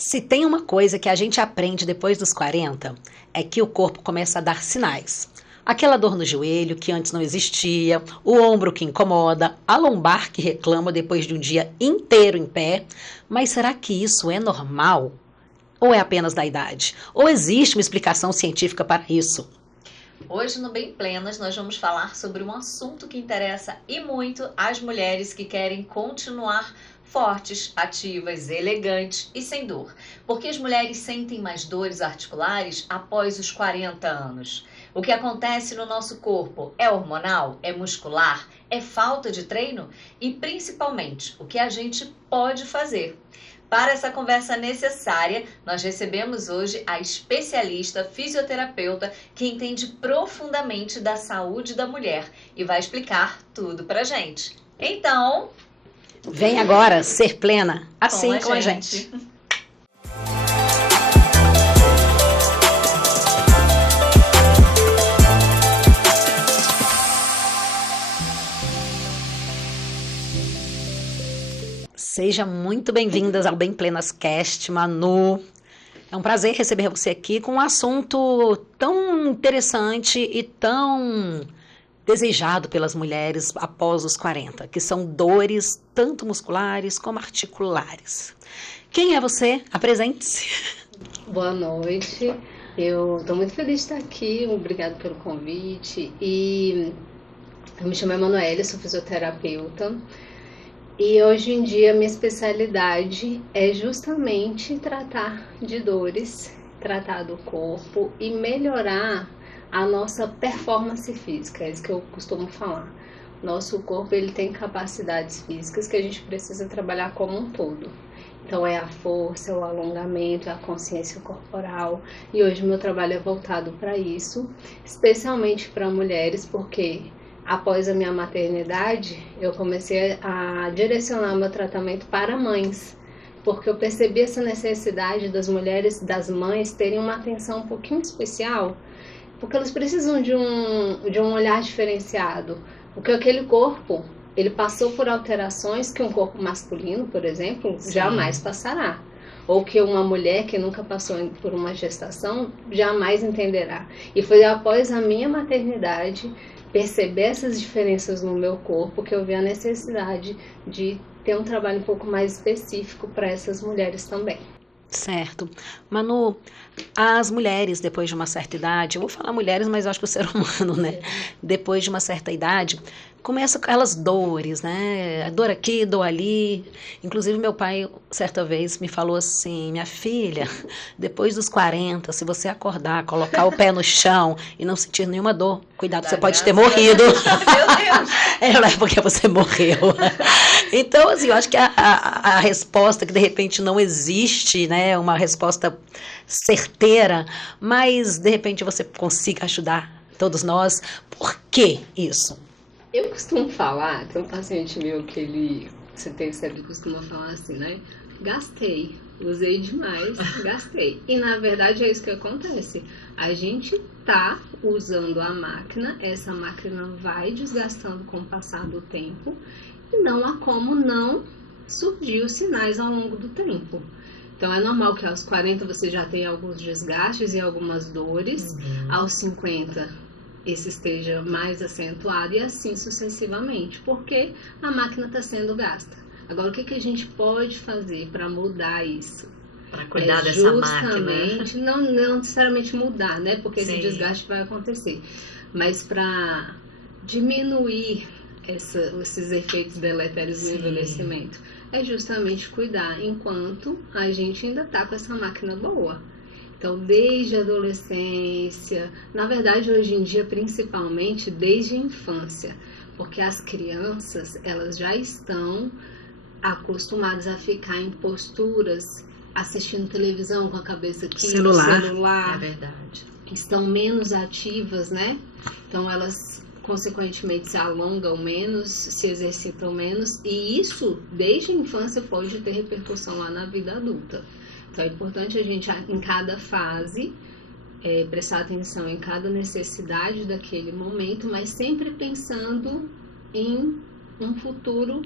Se tem uma coisa que a gente aprende depois dos 40, é que o corpo começa a dar sinais. Aquela dor no joelho que antes não existia, o ombro que incomoda, a lombar que reclama depois de um dia inteiro em pé. Mas será que isso é normal? Ou é apenas da idade? Ou existe uma explicação científica para isso? Hoje no Bem Plenas nós vamos falar sobre um assunto que interessa e muito às mulheres que querem continuar fortes, ativas, elegantes e sem dor. Porque as mulheres sentem mais dores articulares após os 40 anos. O que acontece no nosso corpo é hormonal? É muscular? É falta de treino? E principalmente, o que a gente pode fazer? Para essa conversa necessária, nós recebemos hoje a especialista fisioterapeuta que entende profundamente da saúde da mulher e vai explicar tudo pra gente. Então, Vem agora ser plena, assim com com a gente. Seja muito bem-vindas ao Bem Plenas Cast, Manu. É um prazer receber você aqui com um assunto tão interessante e tão desejado pelas mulheres após os 40, que são dores tanto musculares como articulares. Quem é você? Apresente-se. Boa noite, eu estou muito feliz de estar aqui, obrigado pelo convite. Eu me chamo Emanuele, sou fisioterapeuta e hoje em dia minha especialidade é justamente tratar de dores, tratar do corpo e melhorar a nossa performance física, é isso que eu costumo falar. Nosso corpo ele tem capacidades físicas que a gente precisa trabalhar como um todo. Então é a força, o alongamento, a consciência corporal. E hoje meu trabalho é voltado para isso, especialmente para mulheres, porque após a minha maternidade eu comecei a direcionar meu tratamento para mães. Porque eu percebi essa necessidade das mulheres, das mães, terem uma atenção um pouquinho especial, porque elas precisam de um olhar diferenciado. Porque aquele corpo, ele passou por alterações que um corpo masculino, por exemplo, jamais passará. Ou que uma mulher que nunca passou por uma gestação jamais entenderá. E foi após a minha maternidade perceber essas diferenças no meu corpo que eu vi a necessidade de ter um trabalho um pouco mais específico para essas mulheres também. Certo. Manu, as mulheres, depois de uma certa idade, eu vou falar mulheres, mas eu acho que o ser humano, né? Depois de uma certa idade, começa com aquelas dores, né? Dor aqui, dor ali. Inclusive, meu pai, certa vez, me falou assim: minha filha, depois dos 40, se você acordar, colocar o pé no chão e não sentir nenhuma dor, cuidado, você pode ter morrido. Meu Deus! Não é porque você morreu. Então, assim, eu acho que a resposta que de repente não existe, né, uma resposta certeira, mas de repente você consiga ajudar todos nós. Por que isso? Eu costumo falar, tem um paciente meu que você percebe, costuma falar assim, né? Gastei, usei demais, gastei. E na verdade é isso que acontece. A gente tá usando a máquina, essa máquina vai desgastando com o passar do tempo, e não há como não surgir os sinais ao longo do tempo. Então é normal que aos 40 você já tenha alguns desgastes e algumas dores, aos 50 esse esteja mais acentuado e assim sucessivamente, porque a máquina está sendo gasta. Agora, o que a gente pode fazer para mudar isso? Para cuidar dessa máquina. Não necessariamente mudar, né? Porque Sim. esse desgaste vai acontecer. Mas para diminuir esses efeitos deletérios do envelhecimento, é justamente cuidar enquanto a gente ainda está com essa máquina boa. Então, desde a adolescência, na verdade, hoje em dia, principalmente desde a infância, porque as crianças, elas já estão acostumadas a ficar em posturas, assistindo televisão com a cabeça aqui, Celular. É verdade. Estão menos ativas, né? Então, elas, consequentemente, se alongam menos, se exercitam menos, e isso, desde a infância, pode ter repercussão lá na vida adulta. Então é importante a gente, em cada fase, prestar atenção em cada necessidade daquele momento, mas sempre pensando em um futuro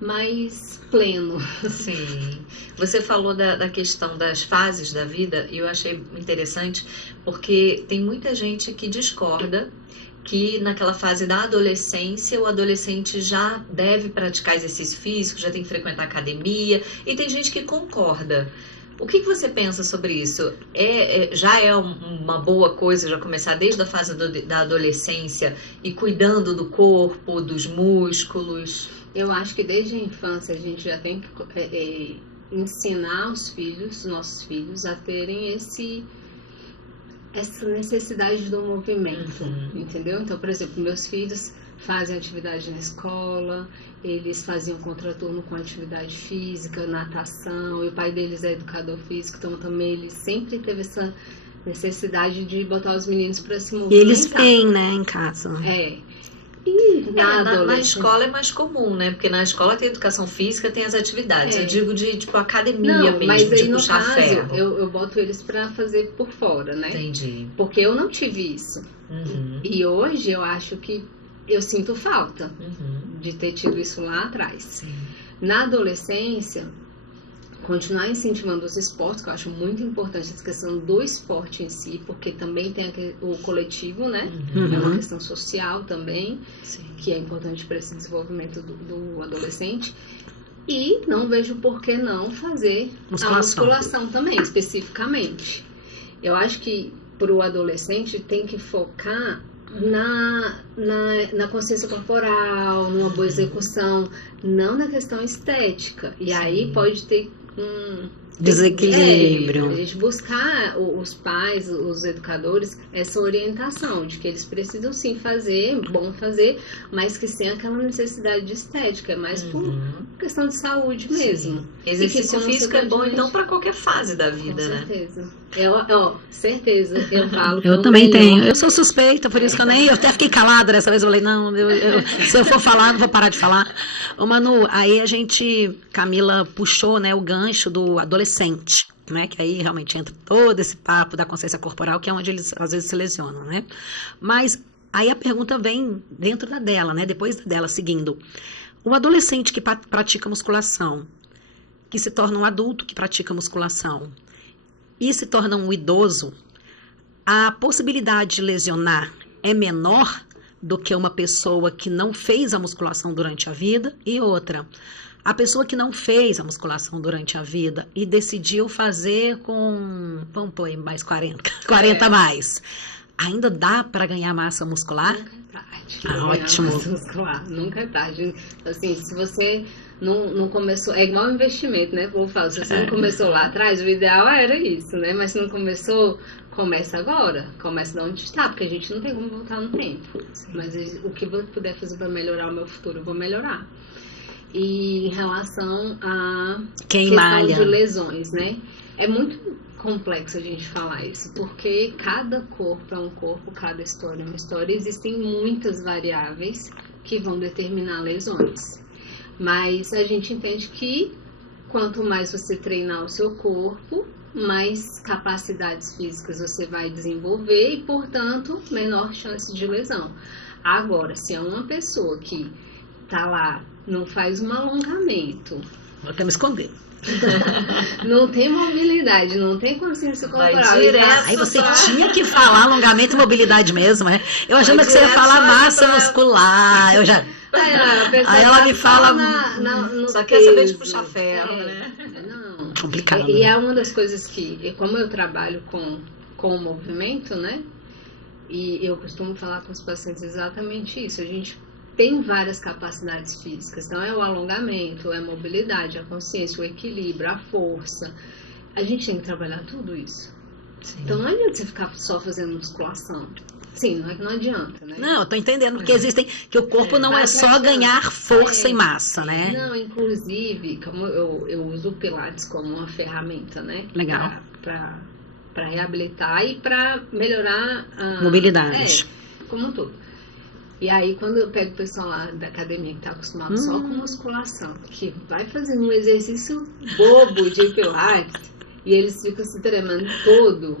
mais pleno. Sim. Você falou da questão das fases da vida e eu achei interessante porque tem muita gente que discorda que naquela fase da adolescência o adolescente já deve praticar exercício físico, já tem que frequentar academia, e tem gente que concorda. O que você pensa sobre isso? Já é uma boa coisa já começar desde a fase da adolescência e cuidando do corpo, dos músculos? Eu acho que desde a infância a gente já tem que ensinar os nossos filhos, a terem essa necessidade do movimento, entendeu? Então, por exemplo, meus filhos fazem atividade na escola, eles faziam contraturno com atividade física, natação, e o pai deles é educador físico, então também ele sempre teve essa necessidade de botar os meninos para se movimentar. E eles vêm, né, em casa. E na escola é mais comum, né? Porque na escola tem educação física, tem as atividades. Eu digo de tipo academia mesmo, mas aí, de puxar ferro. Eu boto eles pra fazer por fora, né? Entendi. Porque eu não tive isso. E hoje eu acho que eu sinto falta de ter tido isso lá atrás. Sim. Na adolescência, continuar incentivando os esportes, que eu acho muito importante a questão do esporte em si, porque também tem o coletivo, né? É uma questão social também, que é importante para esse desenvolvimento do adolescente. E não vejo por que não fazer a musculação também, especificamente. Eu acho que para o adolescente tem que focar na consciência corporal, numa boa execução, não na questão estética. E aí pode ter desequilíbrio. A gente buscar os pais, os educadores, essa orientação de que eles precisam sim fazer, bom fazer, mas que sem aquela necessidade de estética, é mais por questão de saúde mesmo. Exercício físico é bom então para qualquer fase da vida, com né? Certeza. Certeza. Eu falo. Eu também tenho. Eu sou suspeita, por isso que eu até fiquei calada dessa vez. Eu falei, não, se eu for falar, não vou parar de falar. Ô Manu, aí Camila puxou, né, o gancho do adolescente, né, que aí realmente entra todo esse papo da consciência corporal, que é onde eles às vezes se lesionam, né? Mas aí a pergunta vem dentro dela, né, depois dela, seguindo. O adolescente que pratica musculação, que se torna um adulto que pratica musculação, e se torna um idoso, a possibilidade de lesionar é menor do que uma pessoa que não fez a musculação durante a vida. E outra, a pessoa que não fez a musculação durante a vida e decidiu fazer com, vamos pôr mais 40 a mais, ainda dá para ganhar massa muscular? Nunca é tarde. Ótimo. Massa muscular. Nunca é tarde. Assim, se você não começou, é igual investimento, né? Vou falar, se você não começou lá atrás, o ideal era isso, né? Mas se não começou, começa agora. Começa de onde está, porque a gente não tem como voltar no tempo. Mas o que eu puder fazer para melhorar o meu futuro, eu vou melhorar. E em relação a questão de lesões, né? É muito complexo a gente falar isso, porque cada corpo é um corpo, cada história é uma história. Existem muitas variáveis que vão determinar lesões. Mas a gente entende que quanto mais você treinar o seu corpo, mais capacidades físicas você vai desenvolver e, portanto, menor chance de lesão. Agora, se é uma pessoa que tá lá, não faz um alongamento, eu quero me esconder. Não tem mobilidade, não tem consciência corporal. Aí você tinha que falar alongamento e mobilidade mesmo, né? Eu achando que você ia falar massa muscular. Eu já... Aí ela me fala. Só quer saber de puxar ferro, né? Não. Complicado. E é uma das coisas que, como eu trabalho com o movimento, né? E eu costumo falar com os pacientes exatamente isso. A gente tem várias capacidades físicas. Então, é o alongamento, é a mobilidade, a consciência, o equilíbrio, a força. A gente tem que trabalhar tudo isso. Sim. Então, não adianta você ficar só fazendo musculação. Sim, não é que não adianta, né? Não, eu tô entendendo, porque existem... Que o corpo não é só ganhar força e massa, né? Não, inclusive, como eu uso o Pilates como uma ferramenta, né? Legal. Para reabilitar e para melhorar a... mobilidade. Como um todo. E aí, quando eu pego o pessoal lá da academia que tá acostumado só com musculação, que vai fazer um exercício bobo de Pilates, e eles ficam se tremendo todo,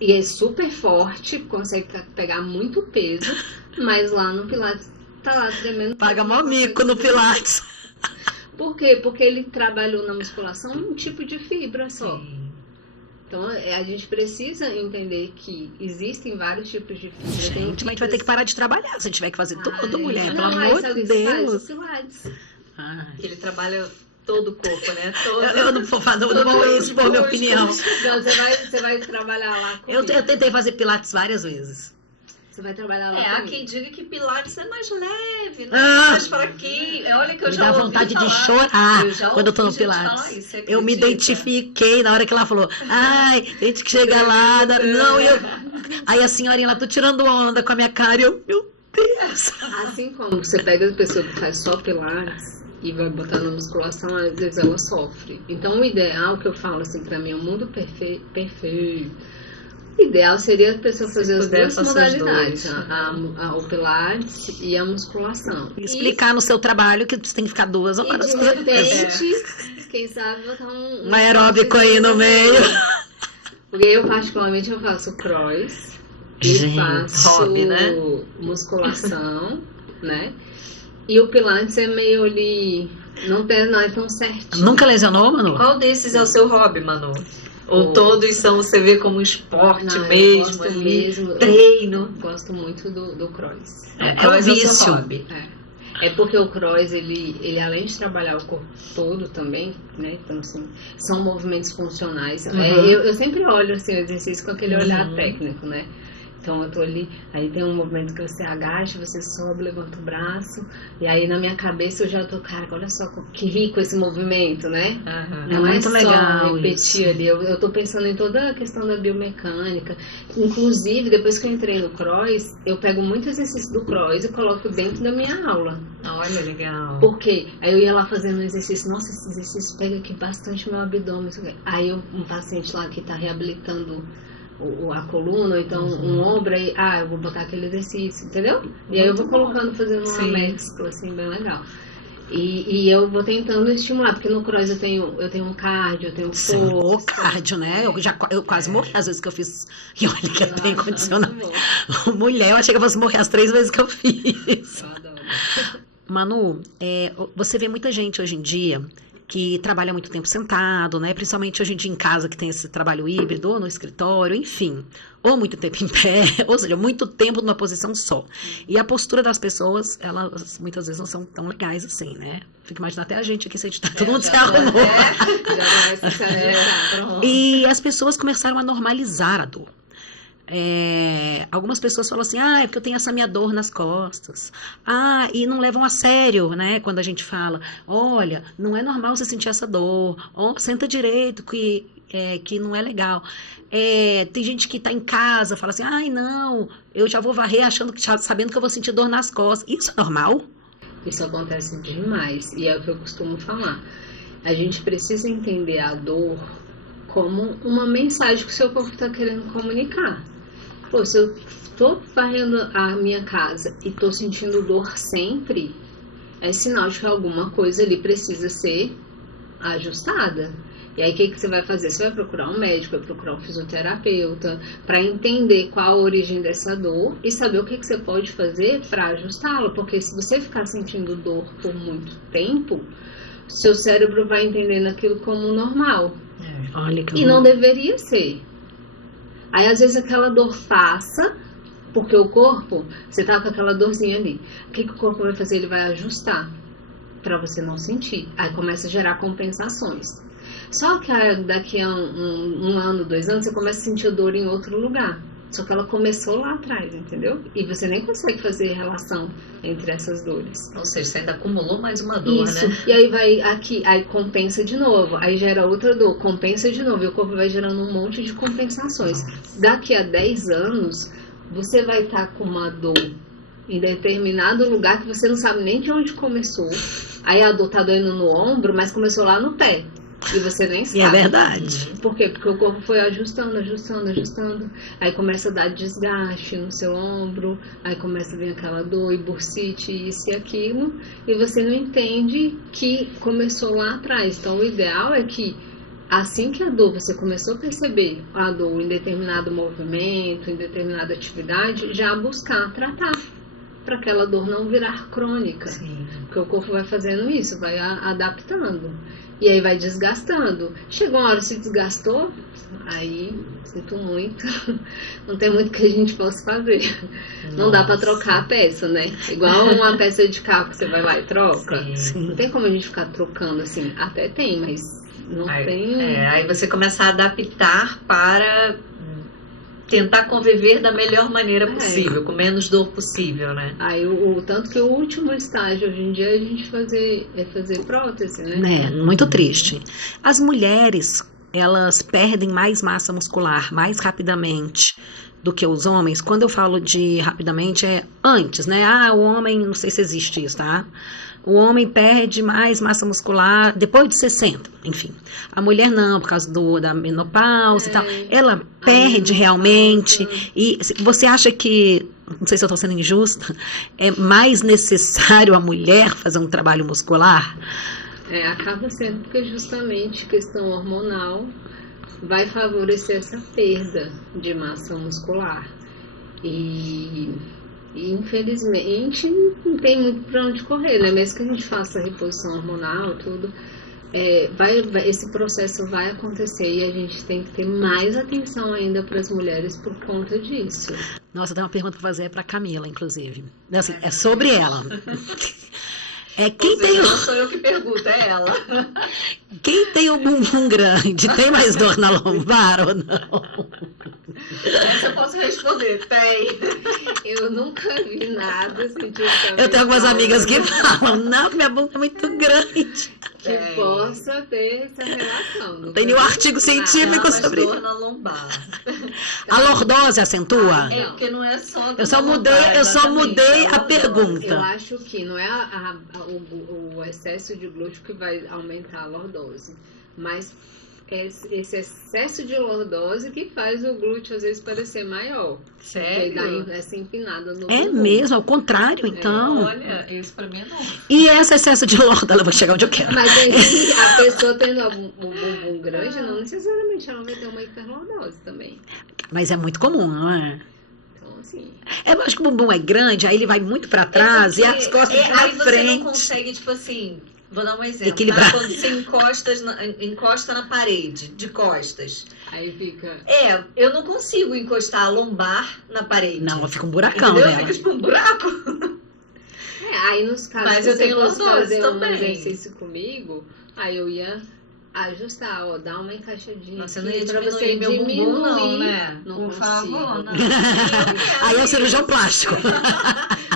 e é super forte, consegue pegar muito peso, mas lá no Pilates tá lá tremendo. Paga mó mico no Pilates. Por quê? Porque ele trabalhou na musculação um tipo de fibra só. Sim. Então, a gente precisa entender que existem vários tipos de fibra. Tem Gente, mas a gente vai ter que parar de trabalhar se a gente tiver que fazer tudo, mulher. Pelo Não, amor mas de sabe o que faz? Deus. O Pilates. Ai. Ele trabalha todo o corpo, né? Eu não vou fazer, não vou expor minha opinião. Então, você vai trabalhar lá Eu comigo. tentei fazer pilates várias vezes. Você vai trabalhar lá Há comigo. quem diga que Pilates é mais leve, né? Ah! Mais fraquinho. Olha que eu Me já dá ouvi vontade de falar. chorar Eu já quando eu tô no ouvi gente falar pilates. isso, você Eu me acredita? identifiquei na hora que ela falou, ai, tem que chegar lá. Não, Aí a senhorinha lá, tô tirando onda com a minha cara e eu, meu Deus. Assim como você pega a pessoa que faz só pilates e vai botar na musculação, às vezes ela sofre. Então o ideal que eu falo assim, pra mim, é o mundo perfeito. O ideal seria a pessoa fazer as puder duas fazer os modalidades, dois. o pilates e a musculação. Explicar no seu trabalho que você tem que ficar 2 E horas. de repente, quem sabe botar um aeróbico aí no meio. Porque eu particularmente eu faço cross e Gente, faço hobby, né? musculação, né? E o pilates é meio ali, não é tão certinho. Nunca lesionou, Manu? Qual desses é o seu hobby, Manu? Ou O- todos são, você vê como esporte Não, eu mesmo, gosto ali, mesmo. treino? Gosto muito do cross. É Qual um o seu vício. hobby? É porque o cross, ele além de trabalhar o corpo todo também, né? Então, assim, são movimentos funcionais. Uhum. Eu sempre olho, assim, o exercício com aquele olhar Uhum. técnico, né? Então, eu tô ali, aí tem um movimento que você agacha, você sobe, levanta o braço, e aí na minha cabeça eu já tô, cara, olha só que rico esse movimento, né? Aham. É Não muito só legal repetir isso. ali, eu tô pensando em toda a questão da biomecânica. Inclusive, depois que eu entrei no cross, eu pego muito exercício do cross e coloco dentro da minha aula. Olha, legal. Por quê? Aí eu ia lá fazendo um exercício, nossa, esse exercício pega aqui bastante meu abdômen. Isso aqui. Aí um paciente lá que tá reabilitando a coluna, ou então um ombro, aí, eu vou botar aquele exercício, entendeu? E aí eu vou colocando, fazendo uma Sim. mescla, assim, bem legal. E eu vou tentando estimular, porque no cross eu tenho um cardio, eu tenho Sim, o força. cardio, né? Eu quase morri às vezes que eu fiz. E olha que eu tenho Nossa, condicionamento. muito bom. Mulher, eu achei que eu fosse morrer as 3 vezes que eu fiz. Eu adoro. Manu, você vê muita gente hoje em dia que trabalha muito tempo sentado, né? Principalmente hoje em dia em casa, que tem esse trabalho híbrido, ou no escritório, enfim. Ou muito tempo em pé, ou seja, muito tempo numa posição só. E a postura das pessoas, elas muitas vezes não são tão legais assim, né? Fico imaginando até a gente aqui, se a gente tá, todo mundo se arrumou. Já começa a se ajeitar. Pronto. E as pessoas começaram a normalizar a dor. Algumas pessoas falam assim, é porque eu tenho essa minha dor nas costas. E não levam a sério, né? Quando a gente fala, olha, não é normal você sentir essa dor. Senta direito, que não é legal. Tem gente que tá em casa, fala assim, não, eu já vou varrer sabendo que eu vou sentir dor nas costas. Isso é normal? Isso acontece demais, e é o que eu costumo falar. A gente precisa entender a dor como uma mensagem que o seu corpo está querendo comunicar. Pô, se eu tô varrendo a minha casa e tô sentindo dor sempre, é sinal de que alguma coisa ali precisa ser ajustada. E aí, o que você vai fazer? Você vai procurar um médico, vai procurar um fisioterapeuta, para entender qual a origem dessa dor e saber o que você pode fazer para ajustá-lo. Porque se você ficar sentindo dor por muito tempo, seu cérebro vai entendendo aquilo como normal. Olha que E não deveria ser. Aí, às vezes, aquela dor passa, porque o corpo, você tá com aquela dorzinha ali. O que o corpo vai fazer? Ele vai ajustar para você não sentir. Aí começa a gerar compensações. Só que daqui a um ano, 2 anos, você começa a sentir dor em outro lugar. Só que ela começou lá atrás, entendeu? E você nem consegue fazer relação entre essas dores. Ou seja, você ainda acumulou mais uma dor, Isso. né? E aí vai aqui, aí compensa de novo, aí gera outra dor, compensa de novo, e o corpo vai gerando um monte de compensações. Daqui a 10 anos, você vai estar com uma dor em determinado lugar que você não sabe nem de onde começou. Aí a dor tá doendo no ombro, mas começou lá no pé. E você nem sabe. E é verdade. Por quê? Porque o corpo foi ajustando. Aí começa a dar desgaste no seu ombro, aí começa a vir aquela dor e bursite, isso e aquilo, e você não entende que começou lá atrás. Então o ideal é que assim que a dor, você começou a perceber a dor em determinado movimento, em determinada atividade, já buscar tratar. para aquela dor não virar crônica. Sim. Porque o corpo vai fazendo isso, vai adaptando. E aí vai desgastando. Chegou uma hora, se desgastou, aí sinto muito. Não tem muito que a gente possa fazer. Não dá para trocar a peça, né? Igual uma peça de carro que você vai lá e troca. Sim. Não tem como a gente ficar trocando assim. Até tem, mas não tem. Aí você começa a adaptar para tentar conviver da melhor maneira possível, com menos dor possível, né? Aí tanto que o último estágio hoje em dia é a gente fazer prótese, né? Muito triste. As mulheres, elas perdem mais massa muscular mais rapidamente do que os homens. Quando eu falo de rapidamente, é antes, né? O homem, não sei se existe isso, tá? O homem perde mais massa muscular depois de 60, enfim. A mulher não, por causa da menopausa e tal. Ela perde realmente. E você acha que, não sei se eu estou sendo injusta, é mais necessário a mulher fazer um trabalho muscular? Acaba sendo porque justamente questão hormonal vai favorecer essa perda de massa muscular. E infelizmente não tem muito para onde correr, né? Mesmo que a gente faça reposição hormonal e tudo, esse processo vai acontecer e a gente tem que ter mais atenção ainda para as mulheres por conta disso. Nossa, tem uma pergunta para fazer para Camila, inclusive. Assim, é sobre ela. Não sou eu que pergunto, é ela. Quem tem o bumbum grande, tem mais dor na lombar ou não? Essa eu posso responder, tem. Eu nunca vi nada cientificamente. Eu tenho algumas amigas que falam, não, minha bunda é muito grande. Que possa ter essa relação. Não tem nenhum artigo científico sobre isso. Dor na lombar. A lordose acentua? Porque não é só Eu só mudei a pergunta. Eu acho que não é o excesso de glúteo que vai aumentar a lordose, mas esse excesso de lordose que faz o glúteo às vezes parecer maior. Sério? Dá essa empinada no bumbum. Mesmo, ao contrário, então. Olha, isso pra mim é novo. E esse excesso de lordose, ela vai chegar onde eu quero. Mas a pessoa tendo um bumbum grande, não necessariamente ela vai ter uma hiperlordose também. Mas é muito comum, não é? Então, assim. Eu acho que o bumbum é grande, aí ele vai muito pra trás e as costas pra frente. Aí você não consegue, tipo assim. Vou dar um exemplo. Equilibrar. Quando você encosta na parede, de costas. Aí fica. Eu não consigo encostar a lombar na parede. Não, fica um buracão, né? Fica tipo um buraco. Aí nos casos, mas eu tenho lordose fazer também. Um exercício comigo, aí eu ia ajustar, dar uma encaixadinha. Você não ia diminuir meu bumbum, não, né? Não por favor, não. Aí é o cirurgião plástico.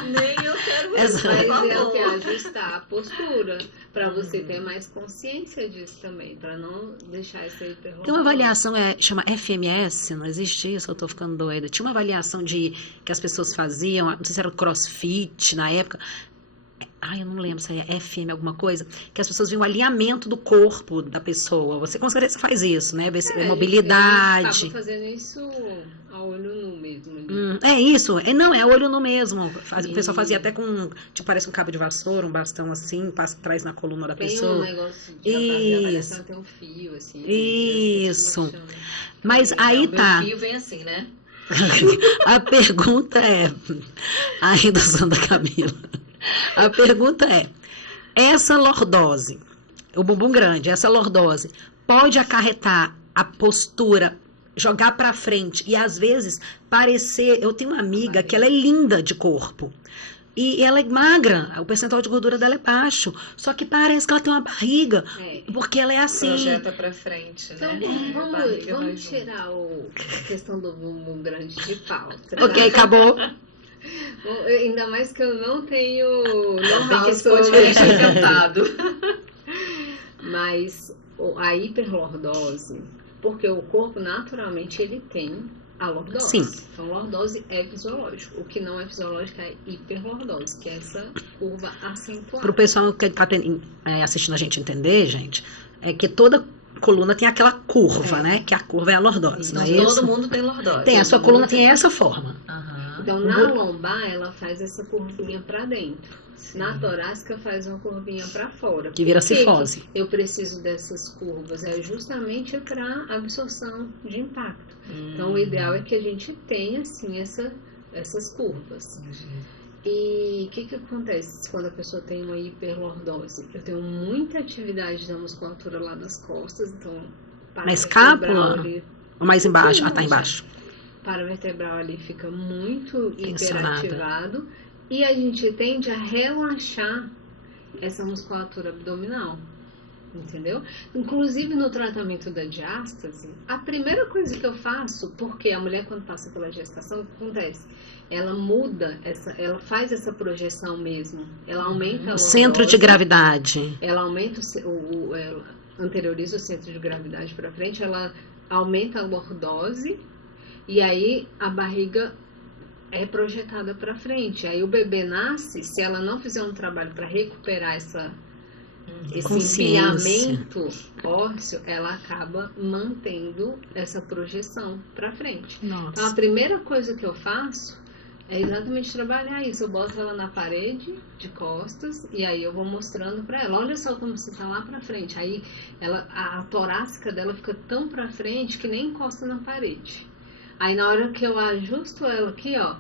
Nem eu quero isso. Mas eu quero ajustar a postura, para você ter mais consciência disso também, para não deixar essa hiperlordose. Tem uma avaliação, chama FMS, não existe isso, eu tô ficando doida. Tinha uma avaliação que as pessoas faziam, não sei se era o CrossFit na época. Eu não lembro se é FM alguma coisa, que as pessoas viam o alinhamento do corpo da pessoa. Você com certeza faz isso, né? Ver se mobilidade. Eu estava fazendo isso a olho nu mesmo. É isso. Não, é olho nu mesmo. O pessoal fazia até com, tipo, parece um cabo de vassoura, um bastão assim, passa atrás na coluna da pessoa. Tem um negócio de tem um fio, assim. Isso. Mas aí tá. O fio vem assim, né? A pergunta é, ainda usando a Camila, a pergunta é, essa lordose, o bumbum grande, essa lordose, pode acarretar a postura, jogar pra frente e às vezes parecer, eu tenho uma amiga que ela é linda de corpo, e ela é magra, o percentual de gordura dela é baixo, só que parece que ela tem uma barriga, porque ela é assim. Projeta pra frente, né? Então, vamos tirar a questão do bumbum grande de pauta. Ok, acabou. Ainda mais que eu não tenho know-how que esse podcast é inventado. Mas a hiperlordose, porque o corpo naturalmente ele tem a lordose. Sim. Então, lordose é fisiológico. O que não é fisiológico é hiperlordose, que é essa curva acentuada. Para o pessoal que está assistindo a gente entender, gente, é que toda coluna tem aquela curva, né? Que a curva é a lordose. Então, não é todo isso? mundo tem lordose. Tem, a sua coluna tem essa forma. Então, na lombar, ela faz essa curvinha para dentro. Sim. Na torácica, faz uma curvinha para fora. Que vira cifose. Eu preciso dessas curvas. É justamente para absorção de impacto. Então, o ideal é que a gente tenha, assim, essas curvas. E o que acontece quando a pessoa tem uma hiperlordose? Eu tenho muita atividade da musculatura lá das costas, então... Na escápula? Ali, Ou mais embaixo? Ah, tá embaixo. Paravertebral ali fica muito Tensionada. hiperativado e a gente tende a relaxar essa musculatura abdominal, entendeu? Inclusive no tratamento da diástase, a primeira coisa que eu faço, porque a mulher quando passa pela gestação, o que acontece? Ela muda, ela faz essa projeção mesmo, ela aumenta a O centro de lordose, gravidade. ela aumenta ela anterioriza o centro de gravidade para frente, ela aumenta a lordose e aí a barriga é projetada para frente. Aí o bebê nasce, se ela não fizer um trabalho para recuperar esse Consciência. empilhamento ósseo, ela acaba mantendo essa projeção para frente. Então a Nossa. primeira coisa que eu faço é exatamente trabalhar isso. Eu boto ela na parede de costas e aí eu vou mostrando para ela. Olha só como você tá lá para frente. Aí a torácica dela fica tão para frente que nem encosta na parede. Aí na hora que eu ajusto ela aqui, ó,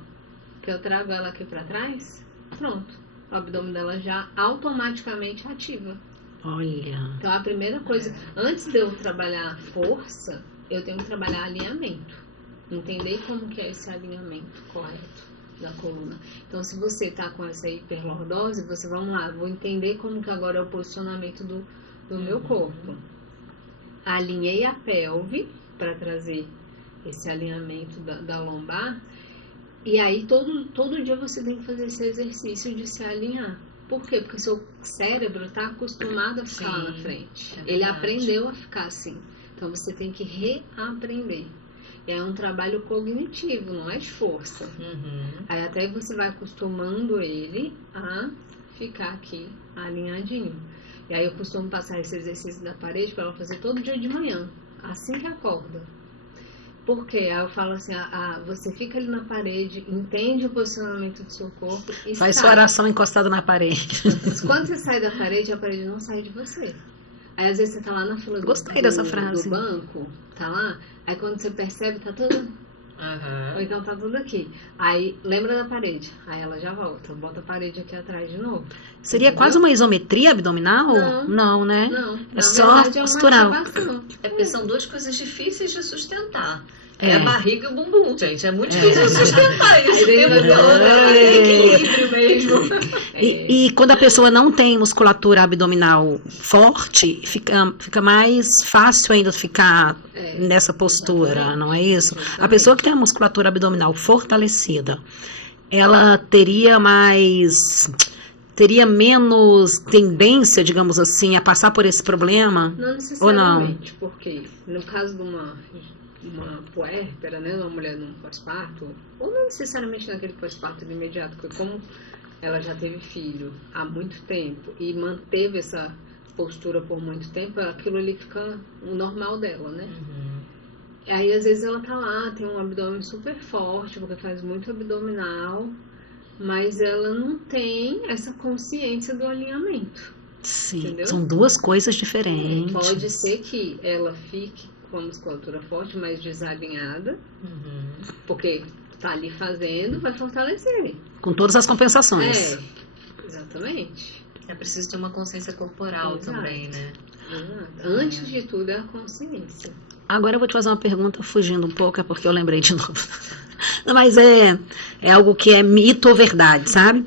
que eu trago ela aqui para trás, pronto. O abdômen dela já automaticamente ativa. Olha. Então a primeira coisa, antes de eu trabalhar força, eu tenho que trabalhar alinhamento. Entender como que é esse alinhamento correto da coluna. Então se você tá com essa hiperlordose, você, vamos lá, vou entender como que agora é o posicionamento do meu corpo. Alinhei a pelve para trazer esse alinhamento da lombar. E aí todo dia você tem que fazer esse exercício de se alinhar. Por quê? Porque seu cérebro está acostumado a ficar lá na frente. Ele aprendeu a ficar assim. Então você tem que reaprender. E é um trabalho cognitivo, não é de força. Aí até você vai acostumando ele a ficar aqui alinhadinho. E aí eu costumo passar esse exercício da parede para ela fazer todo dia de manhã, assim que acorda. Por quê? Aí eu falo assim, você fica ali na parede, entende o posicionamento do seu corpo e Faz sai. sua oração encostada na parede. Quando você sai da parede, a parede não sai de você. Aí às vezes você tá lá na fila Gostei dessa frase. do banco, tá lá, aí quando você percebe, tá tudo... Ou então tá tudo aqui. Aí lembra da parede, aí ela já volta, bota a parede aqui atrás de novo. Seria Entendeu? quase uma isometria abdominal? Não. Não, né? Não, É na só verdade é uma postural. ativação. É porque são duas coisas difíceis de sustentar. É. É a barriga e o bumbum, gente. É muito difícil de sustentar isso o Aí tempo daí- todo. É equilíbrio mesmo. E quando a pessoa não tem musculatura abdominal forte, fica mais fácil ainda ficar nessa postura, não é isso? A pessoa que tem a musculatura abdominal fortalecida, ela teria menos tendência, digamos assim, a passar por esse problema? Não Ou não? necessariamente, porque no caso de uma puérpera, né, uma mulher num pós-parto, ou não necessariamente naquele pós-parto de imediato, porque como ela já teve filho há muito tempo e manteve essa postura por muito tempo, aquilo ali fica o normal dela, né? Aí às vezes ela tá lá, tem um abdômen super forte, porque faz muito abdominal, mas ela não tem essa consciência do alinhamento. Sim, Entendeu? são duas coisas diferentes. Pode ser que ela fique com a musculatura forte, mas desalinhada, porque tá ali fazendo, vai fortalecer. Com todas as compensações. Exatamente. É preciso ter uma consciência corporal Exato. também, né? Exato. Antes de tudo é a consciência. Agora eu vou te fazer uma pergunta fugindo um pouco, é porque eu lembrei de novo. Não, mas é algo que é mito ou verdade, sabe?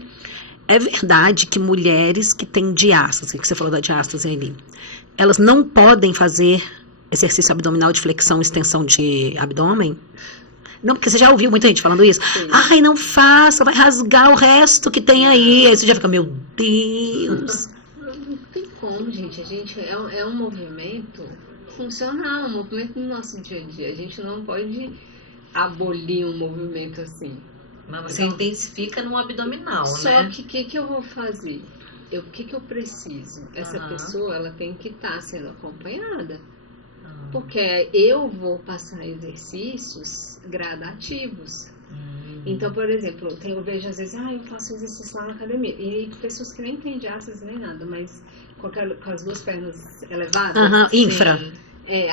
É verdade que mulheres que têm diástase, que você falou da diástase ali, elas não podem fazer exercício abdominal de flexão e extensão de abdômen? Não, porque você já ouviu muita gente falando isso. Sim. Ai, não faça, vai rasgar o resto que tem aí. Aí você já fica, meu Deus. Não tem como, gente. A gente é um movimento funcional, um movimento no nosso dia a dia. A gente não pode abolir um movimento assim. Mas você Então, intensifica no abdominal, Só né? que o que eu vou fazer? O que eu preciso? Essa pessoa ela tem que estar sendo acompanhada. Porque eu vou passar exercícios gradativos. Então, por exemplo, eu vejo às vezes, eu faço exercício lá na academia. E pessoas que nem têm diástase nem nada, mas com as duas pernas elevadas. Infra. Sim.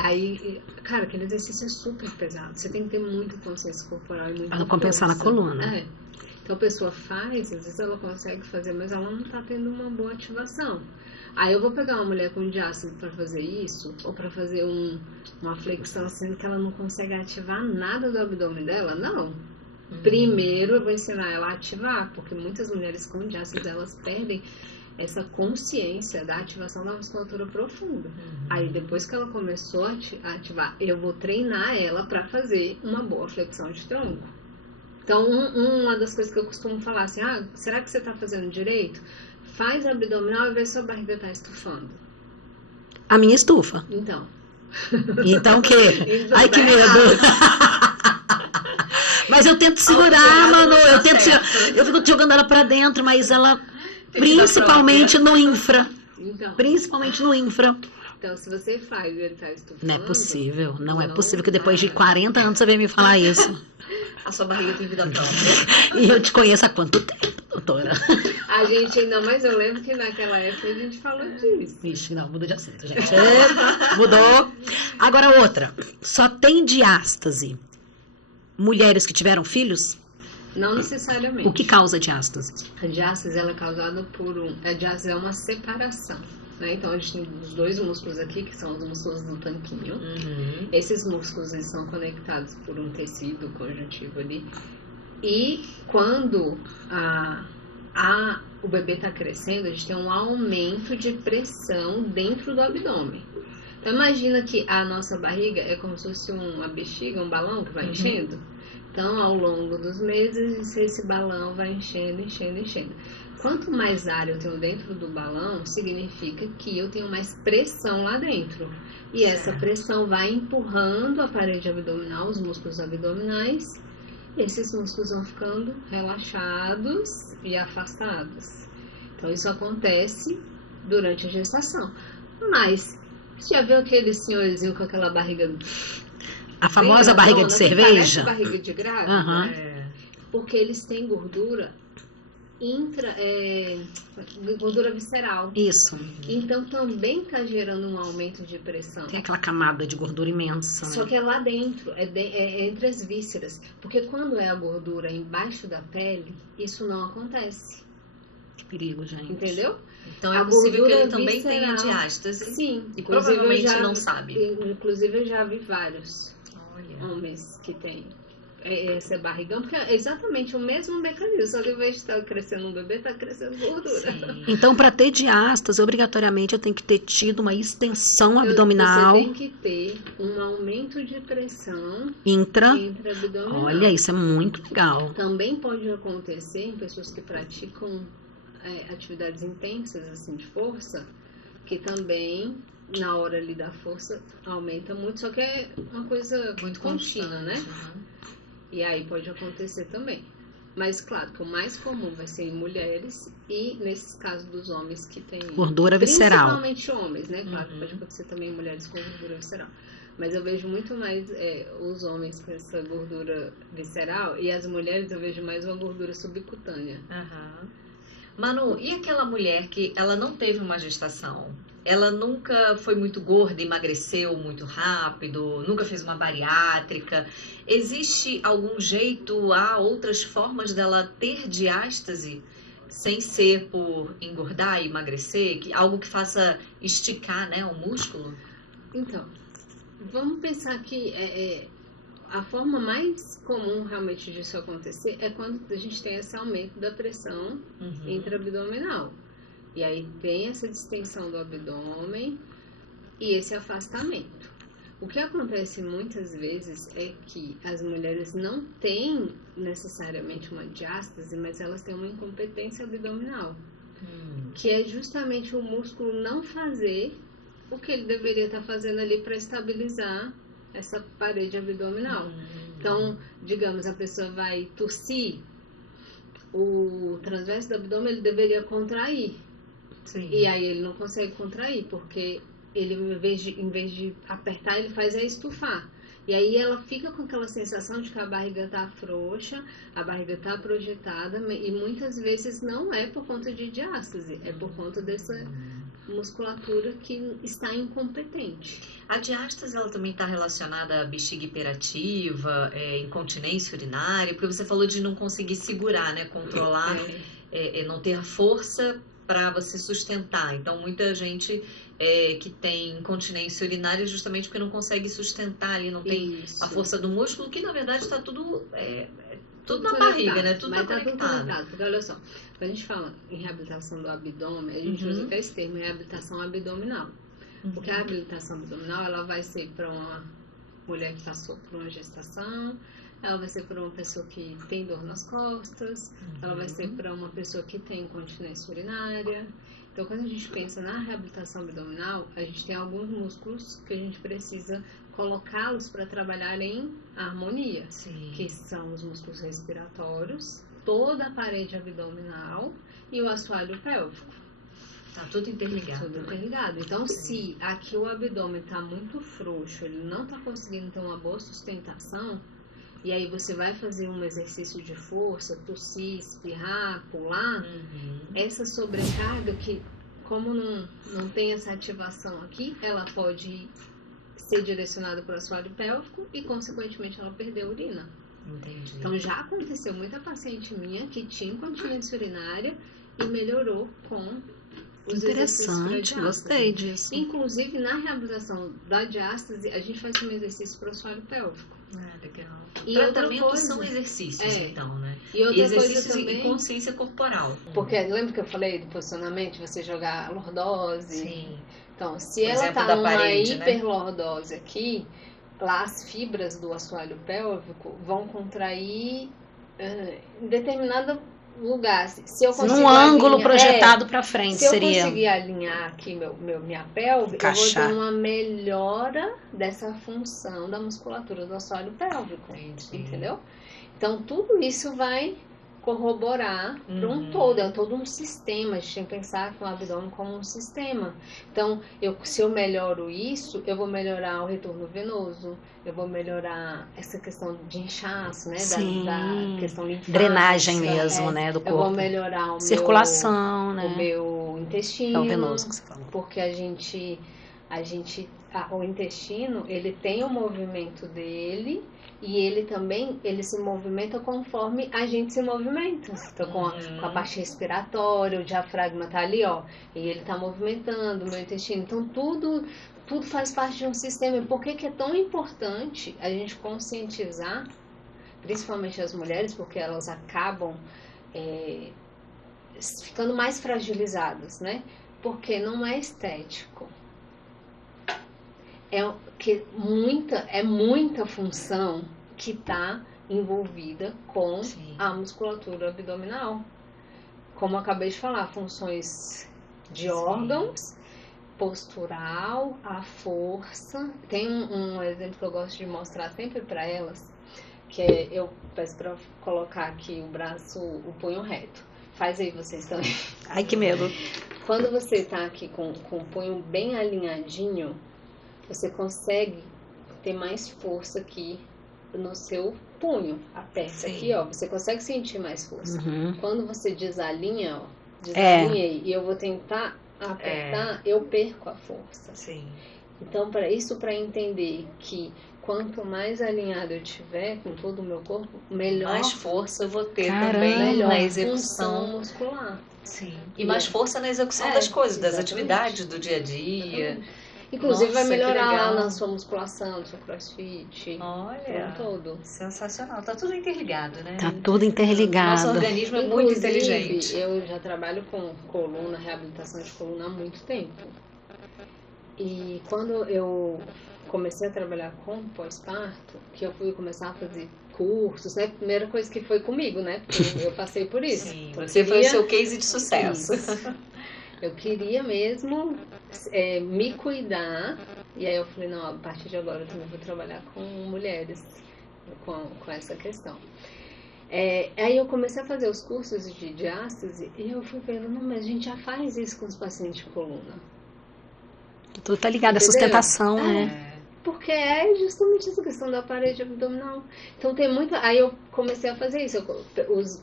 Aí, cara, aquele exercício é super pesado. Você tem que ter muita consciência corporal e muita Para não compensar na força. coluna. Então, Então a pessoa faz, às vezes ela consegue fazer, mas ela não está tendo uma boa ativação. Aí eu vou pegar uma mulher com diástase para fazer isso, ou para fazer uma flexão, sendo que ela não consegue ativar nada do abdômen dela? Não. Primeiro eu vou ensinar ela a ativar, porque muitas mulheres com diástase, elas perdem essa consciência da ativação da musculatura profunda. Aí depois que ela começou a ativar, eu vou treinar ela para fazer uma boa flexão de tronco. Então, uma das coisas que eu costumo falar assim, será que você está fazendo direito? Faz abdominal e vê se sua barriga está estufando. A minha estufa. Então. Então o quê? Ai, que medo. Mas eu tento segurar, Manu. Eu fico jogando ela pra dentro, mas ela, principalmente no infra. Então. Principalmente no infra. Então, se você faz e ele tá estufando... Não é possível. Não é possível que depois de 40 anos você venha me falar isso. A sua barriga tem vida própria. E eu te conheço há quanto tempo, doutora? A gente não, mas eu lembro que naquela época a gente falou disso. Ixi, não, mudou de assunto, gente. Mudou. Agora outra. Só tem diástase mulheres que tiveram filhos? Não necessariamente. O que causa diástase? A diástase, ela é causada por a diástase é uma separação. Né? Então, a gente tem os dois músculos aqui, que são os músculos do tanquinho. Esses músculos, eles são conectados por um tecido conjuntivo ali. E quando o bebê está crescendo, a gente tem um aumento de pressão dentro do abdômen. Então, imagina que a nossa barriga é como se fosse uma bexiga, um balão que vai enchendo. Então, ao longo dos meses, esse balão vai enchendo, enchendo, enchendo. Quanto mais ar eu tenho dentro do balão, significa que eu tenho mais pressão lá dentro. E essa pressão vai empurrando a parede abdominal, os músculos abdominais, e esses músculos vão ficando relaxados e afastados. Então, isso acontece durante a gestação. Mas, você já viu aquele senhorzinho com aquela barriga... A famosa barriga de cerveja? Parece barriga de grávida. Porque eles têm gordura gordura visceral. Isso. Então também está gerando um aumento de pressão. Tem aquela camada de gordura imensa. Só que é lá dentro, é entre as vísceras. Porque quando é a gordura embaixo da pele, isso não acontece. Que perigo, gente. Entendeu? Então é possível que ele também tenha diástase. Sim. E provavelmente não sabe. Inclusive eu já vi vários homens que têm esse barrigão, porque é exatamente o mesmo mecanismo, só que ao invés de estar crescendo um bebê, está crescendo gordura. Sim. Então, para ter diástase, obrigatoriamente eu tenho que ter tido uma extensão abdominal. Você tem que ter um aumento de pressão intra-abdominal. Olha, isso é muito legal. Também pode acontecer em pessoas que praticam atividades intensas, assim, de força, que também, na hora ali da força, aumenta muito, só que é uma coisa muito contínua, né? E aí pode acontecer também. Mas, claro, que o mais comum vai ser em mulheres e, nesses casos dos homens que têm... Gordura visceral. Principalmente homens, né? Claro, que pode acontecer também em mulheres com gordura visceral. Mas eu vejo muito mais os homens com essa gordura visceral e as mulheres eu vejo mais uma gordura subcutânea. Manu, e aquela mulher que ela não teve uma gestação? Ela nunca foi muito gorda, emagreceu muito rápido, nunca fez uma bariátrica. Existe algum jeito, há outras formas dela ter diástase sem ser por engordar e emagrecer? Algo que faça esticar, né, o músculo? Então, vamos pensar que a forma mais comum realmente disso acontecer é quando a gente tem esse aumento da pressão intraabdominal. E aí vem essa distensão do abdômen e esse afastamento. O que acontece muitas vezes é que as mulheres não têm necessariamente uma diástase, mas elas têm uma incompetência abdominal, que é justamente o músculo não fazer o que ele deveria estar fazendo ali para estabilizar essa parede abdominal. Então, digamos, a pessoa vai tossir, o transverso do abdômen ele deveria contrair. Sim. E aí ele não consegue contrair, porque ele, em vez de apertar, ele faz estufar. E aí ela fica com aquela sensação de que a barriga está frouxa, a barriga está projetada, e muitas vezes não é por conta de diástase, é por conta dessa musculatura que está incompetente. A diástase, ela também está relacionada à bexiga hiperativa, incontinência urinária, porque você falou de não conseguir segurar, né? Controlar, não ter a força para você sustentar. Então, muita gente que tem incontinência urinária justamente porque não consegue sustentar ali, não tem a força do músculo, que na verdade está tudo na barriga, né? Tudo mas tá tudo conectado. conectado. Porque olha só, quando a gente fala em reabilitação do abdômen, a gente usa até esse termo, reabilitação abdominal. Porque a reabilitação abdominal, ela vai ser para uma mulher que passou por uma gestação, ela vai ser para uma pessoa que tem dor nas costas, ela vai ser para uma pessoa que tem incontinência urinária. Então, quando a gente pensa na reabilitação abdominal, a gente tem alguns músculos que a gente precisa colocá-los para trabalhar em harmonia, que são os músculos respiratórios, toda a parede abdominal e o assoalho pélvico. Tá tudo interligado. Tudo interligado. Então, se aqui o abdômen está muito frouxo, ele não está conseguindo ter uma boa sustentação, e aí você vai fazer um exercício de força, tossir, espirrar, pular, essa sobrecarga que, como não tem essa ativação aqui, ela pode ser direcionada para o assoalho pélvico e, consequentemente, ela perder a urina. Entendi. Então, já aconteceu muita paciente minha que tinha incontinência urinária e melhorou com os exercícios para Interessante, gostei disso. Inclusive, na reabilitação da diástase, a gente faz um exercício para o assoalho pélvico. Legal. E Tratamentos outra coisa, são exercícios, então, né? E outra exercícios coisa também, e consciência corporal. porque lembra que eu falei do posicionamento, você jogar lordose? Sim. Então, se O ela exemplo está da numa parede, né? hiperlordose aqui, lá as fibras do assoalho pélvico vão contrair em determinado lugar. Se eu conseguir Num ângulo alinhar- projetado para frente, se eu seria. conseguir alinhar aqui minha pelve, Encaixar. eu vou ter uma melhora dessa função da musculatura do assoalho pélvico. Entendi. Entendeu? Então, tudo isso vai corroborar para um todo, é todo um sistema. A gente tem que pensar que o abdômen como um sistema. Então, se eu melhoro isso, eu vou melhorar o retorno venoso, eu vou melhorar essa questão de inchaço, né? Sim. Da questão linfática. Drenagem mesmo, né, do Eu vou corpo. melhorar Circulação, né? o meu intestino. É o venoso que você falou. Porque o intestino, ele tem o movimento dele e ele se movimenta conforme a gente se movimenta. Então, com a parte respiratória, o diafragma tá ali, ó, e ele tá movimentando o meu intestino. Então, tudo faz parte de um sistema. E por que é tão importante a gente conscientizar, principalmente as mulheres, porque elas acabam ficando mais fragilizadas, né? Porque não é estético. É muita função que está envolvida com a musculatura abdominal. Como eu acabei de falar, funções de órgãos, postural, a força. Tem um exemplo que eu gosto de mostrar sempre para elas, que eu peço para colocar aqui o braço, o punho reto. Faz aí vocês também. Ai, que medo. Quando você está aqui com o punho bem alinhadinho, você consegue ter mais força aqui no seu punho. Aperta aqui, ó. Você consegue sentir mais força. Quando você desalinha, ó. Desalinha aí. E eu vou tentar apertar, eu perco a força. Sim. Então, para entender que quanto mais alinhado eu tiver com todo o meu corpo, melhor... Mais força eu vou ter Caramba. também melhor na função execução. muscular. Sim. E mais força na execução das coisas, das atividades do dia a dia. Inclusive vai Nossa, que melhorar legal. na sua musculação, no seu crossfit, Olha, todo. sensacional. Tá tudo interligado, né? Tá tudo interligado. Nosso organismo é muito inteligente. Eu já trabalho com coluna, reabilitação de coluna há muito tempo. E quando eu comecei a trabalhar com pós-parto, que eu fui começar a fazer cursos, né? Primeira coisa que foi comigo, né? Porque eu passei por isso. Sim, Eu você foi o queria- seu case de sucesso. Isso. Eu queria mesmo me cuidar. E aí eu falei, não, a partir de agora eu também vou trabalhar com mulheres com essa questão. Aí eu comecei a fazer os cursos de diástase e eu fui vendo, não, mas a gente já faz isso com os pacientes de coluna. Tudo tá ligado, a Entendeu? sustentação, né? Porque é justamente essa questão da parede abdominal. Então tem muita. Aí eu comecei a fazer isso.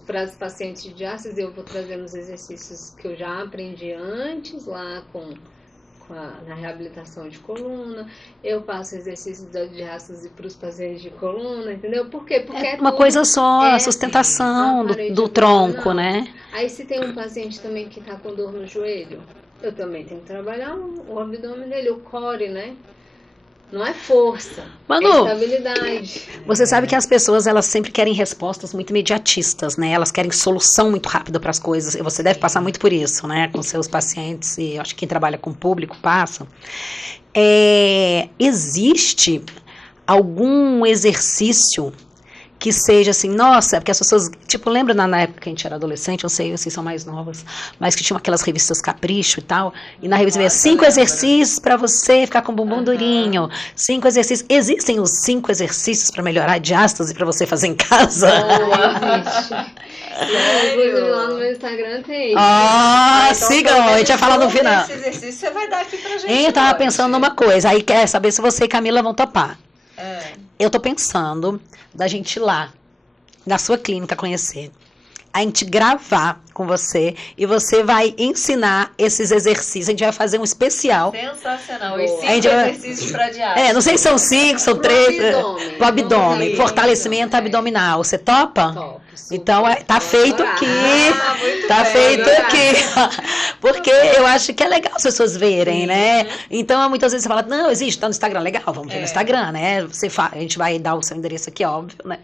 Para as pacientes de diástase, eu vou trazendo os exercícios que eu já aprendi antes lá na reabilitação de coluna. Eu passo exercícios de diástase para os pacientes de coluna, entendeu? Por quê? Porque É uma coisa só, a sustentação do tronco, né? Aí se tem um paciente também que está com dor no joelho, eu também tenho que trabalhar o abdômen dele, o core, né? Não é força, Manu, é estabilidade. Você sabe que as pessoas, elas sempre querem respostas muito imediatistas, né? Elas querem solução muito rápida para as coisas. E você deve passar muito por isso, né? Com seus pacientes, e acho que quem trabalha com o público passa. Existe algum exercício que seja assim, nossa, porque as pessoas, tipo, lembra na época que a gente era adolescente, eu sei, vocês são mais novas, mas que tinham aquelas revistas Capricho e tal, e na revista havia 5 exercícios para você ficar com o bumbum durinho, 5 exercícios, existem os 5 exercícios para melhorar a diástase para você fazer em casa? Existe. Sério? Lá no meu Instagram tem. Então, sigam, a gente vai falar no final. Esse exercício você vai dar aqui pra gente. Eu tava pensando numa coisa, aí quer saber se você e Camila vão topar. Eu tô pensando da gente ir lá, na sua clínica, conhecer. A gente gravar com você e você vai ensinar esses exercícios. A gente vai fazer um especial. Sensacional. Os 5 exercícios para diástase. Não sei se são 5, são 3. Pro abdômen. Fortalecimento abdominal. Você topa? Topo. Então, tá feito aqui. Tá feito aqui. Porque eu acho que é legal as pessoas verem, né? Então, muitas vezes você fala, não, existe, tá no Instagram. Legal, vamos ver no Instagram, né? A gente vai dar o seu endereço aqui, óbvio, né?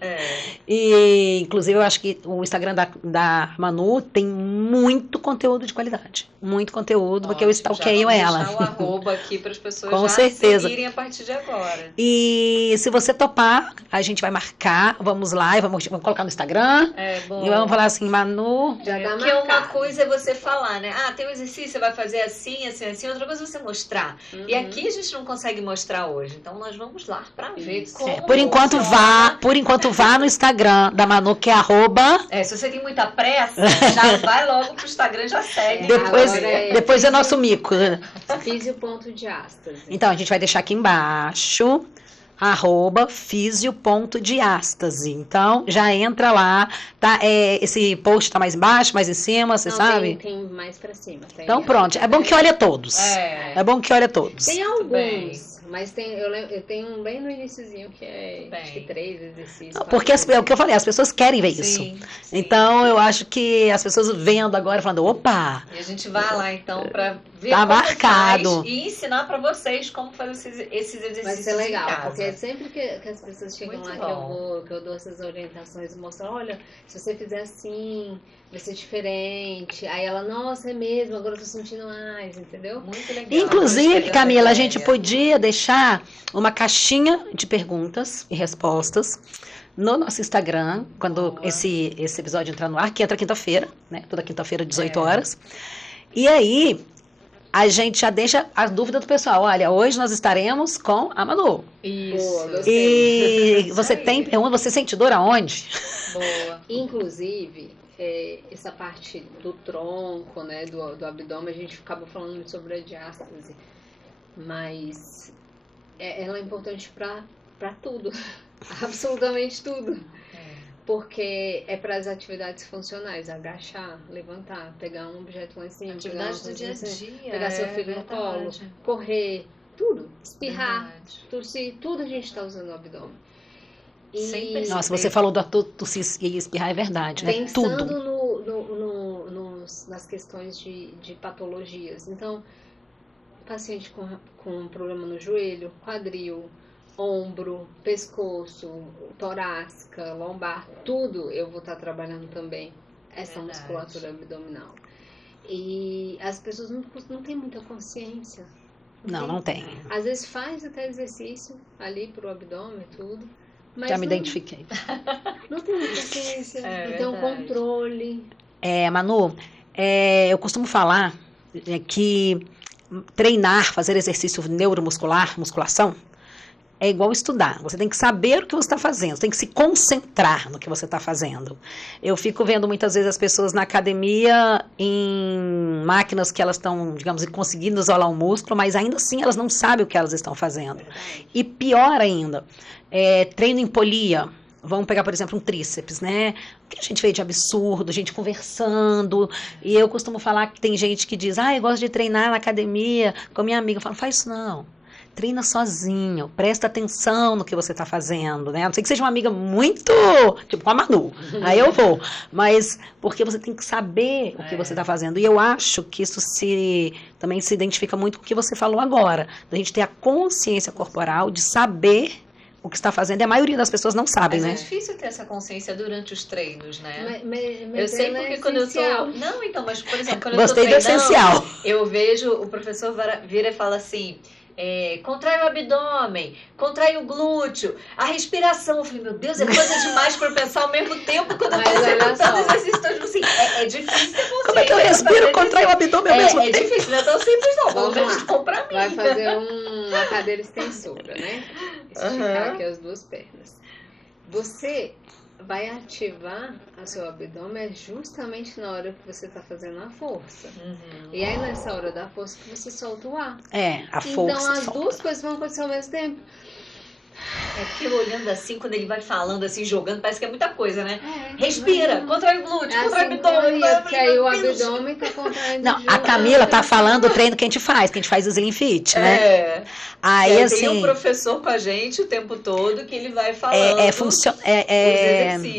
E, inclusive, eu acho que o Instagram da Manu tem muito conteúdo de qualidade. Muito conteúdo, porque eu stalkeio ela. Vou deixar o arroba aqui para as pessoas com já certeza seguirem a partir de agora. E se você topar, a gente vai marcar, vamos lá e vamos colocar no Instagram. Bom. E vamos falar assim, Manu. Já dá porque uma coisa é você falar, né? Tem um exercício, você vai fazer assim, assim, assim. Outra coisa é você mostrar. E aqui a gente não consegue mostrar hoje. Então nós vamos lá para ver como por enquanto vá no Instagram da Manu, que é arroba. Se você tem muita pressa, já vai logo pro Instagram, já segue. Depois é nosso mico. Físio.diástase. Então, a gente vai deixar aqui embaixo, @físio.diástase. Então, já entra lá, tá? Esse post tá mais embaixo, mais em cima, você sabe? Tem mais pra cima. Então, pronto. É bom que olha todos. É bom que olha todos. Tem alguns. Mas eu tenho um bem no iniciozinho que acho que 3 exercícios. Porque é o que eu falei, as pessoas querem ver isso. Sim. Então, eu acho que as pessoas vendo agora, falando, opa! E a gente vai lá, então, para ver tá como marcado. Faz e ensinar para vocês como fazer esses exercícios. Vai ser legal, em casa. porque sempre que as pessoas chegam Muito lá, bom. que eu dou essas orientações e mostro, olha, se você fizer assim, vai ser diferente. Aí ela, nossa, é mesmo, agora eu tô sentindo mais, entendeu? Muito legal. Inclusive, Camila, a gente podia deixar uma caixinha de perguntas e respostas no nosso Instagram, quando esse episódio entrar no ar, que entra quinta-feira, né? Toda quinta-feira, 18 horas. E aí, a gente já deixa a dúvida do pessoal. Olha, hoje nós estaremos com a Manu. Isso. Boa, E você tem pergunta, você sente dor aonde? Boa. Inclusive, essa parte do tronco, né, do abdômen, a gente acabou falando muito sobre a diástase, mas ela é importante para tudo, absolutamente tudo. Porque é para as atividades funcionais, agachar, levantar, pegar um objeto lá em cima, atividades do dia a dia, pegar seu filho no colo, correr, tudo, espirrar, tossir, tudo a gente está usando o abdômen. Nossa, você falou do tossir e espirrar, é verdade, né? Pensando Tudo. nas questões de patologias. Então, paciente com um problema no joelho, quadril, ombro, pescoço, torácica, lombar, tudo eu vou estar trabalhando também essa musculatura abdominal. E as pessoas não têm muita consciência. Não tem. Às vezes faz até exercício ali pro abdômen, tudo. Mas já me identifiquei. Não tem muita consciência, não tem um controle. Manu, eu costumo falar que treinar, fazer exercício neuromuscular, musculação, é igual estudar. Você tem que saber o que você está fazendo, você tem que se concentrar no que você está fazendo. Eu fico vendo muitas vezes as pessoas na academia em máquinas que elas estão, digamos, conseguindo isolar o músculo, mas ainda assim elas não sabem o que elas estão fazendo. E pior ainda, treino em polia. Vamos pegar, por exemplo, um tríceps, né? O que a gente fez de absurdo, gente conversando. E eu costumo falar que tem gente que diz, eu gosto de treinar na academia com a minha amiga. Eu falo, faz isso não. Treina sozinho, presta atenção no que você está fazendo, né? A não ser que seja uma amiga muito, tipo, com a Manu. Aí eu vou. Mas porque você tem que saber o que você está fazendo. E eu acho que isso também se identifica muito com o que você falou agora. Da gente ter a consciência corporal de saber o que está fazendo, e a maioria das pessoas não sabe, mas né? É difícil ter essa consciência durante os treinos, né? Mas eu sei porque quando essencial. eu tô... Não, então, mas por exemplo, quando Gostei eu tô do essencial. eu vejo o professor vira e fala assim, contrai o abdômen, contrai o glúteo, a respiração. Eu falei, meu Deus, é coisa demais para eu pensar ao mesmo tempo quando eu tô executando exercícios. Então, assim, é difícil ter consciência. Como é que eu respiro, contrai o abdômen ao mesmo tempo? É difícil, não é tão simples não. Vamos lá. Vamos pra mim. Vai fazer uma cadeira extensora, né? Esticar aqui as duas pernas. Você vai ativar o seu abdômen justamente na hora que você está fazendo a força. E aí nessa hora da força que você solta o ar. A força. Então as duas coisas vão acontecer ao mesmo tempo. Aquilo olhando assim, quando ele vai falando assim, jogando, parece que é muita coisa, né? Respira, contrai o glúteo, contrai o abdômen. Porque aí o abdômen tá contraindo. Não, a Camila tá falando do treino que a gente faz o Slim Fit, né? Aí, assim, tem um professor com a gente o tempo todo que ele vai falando.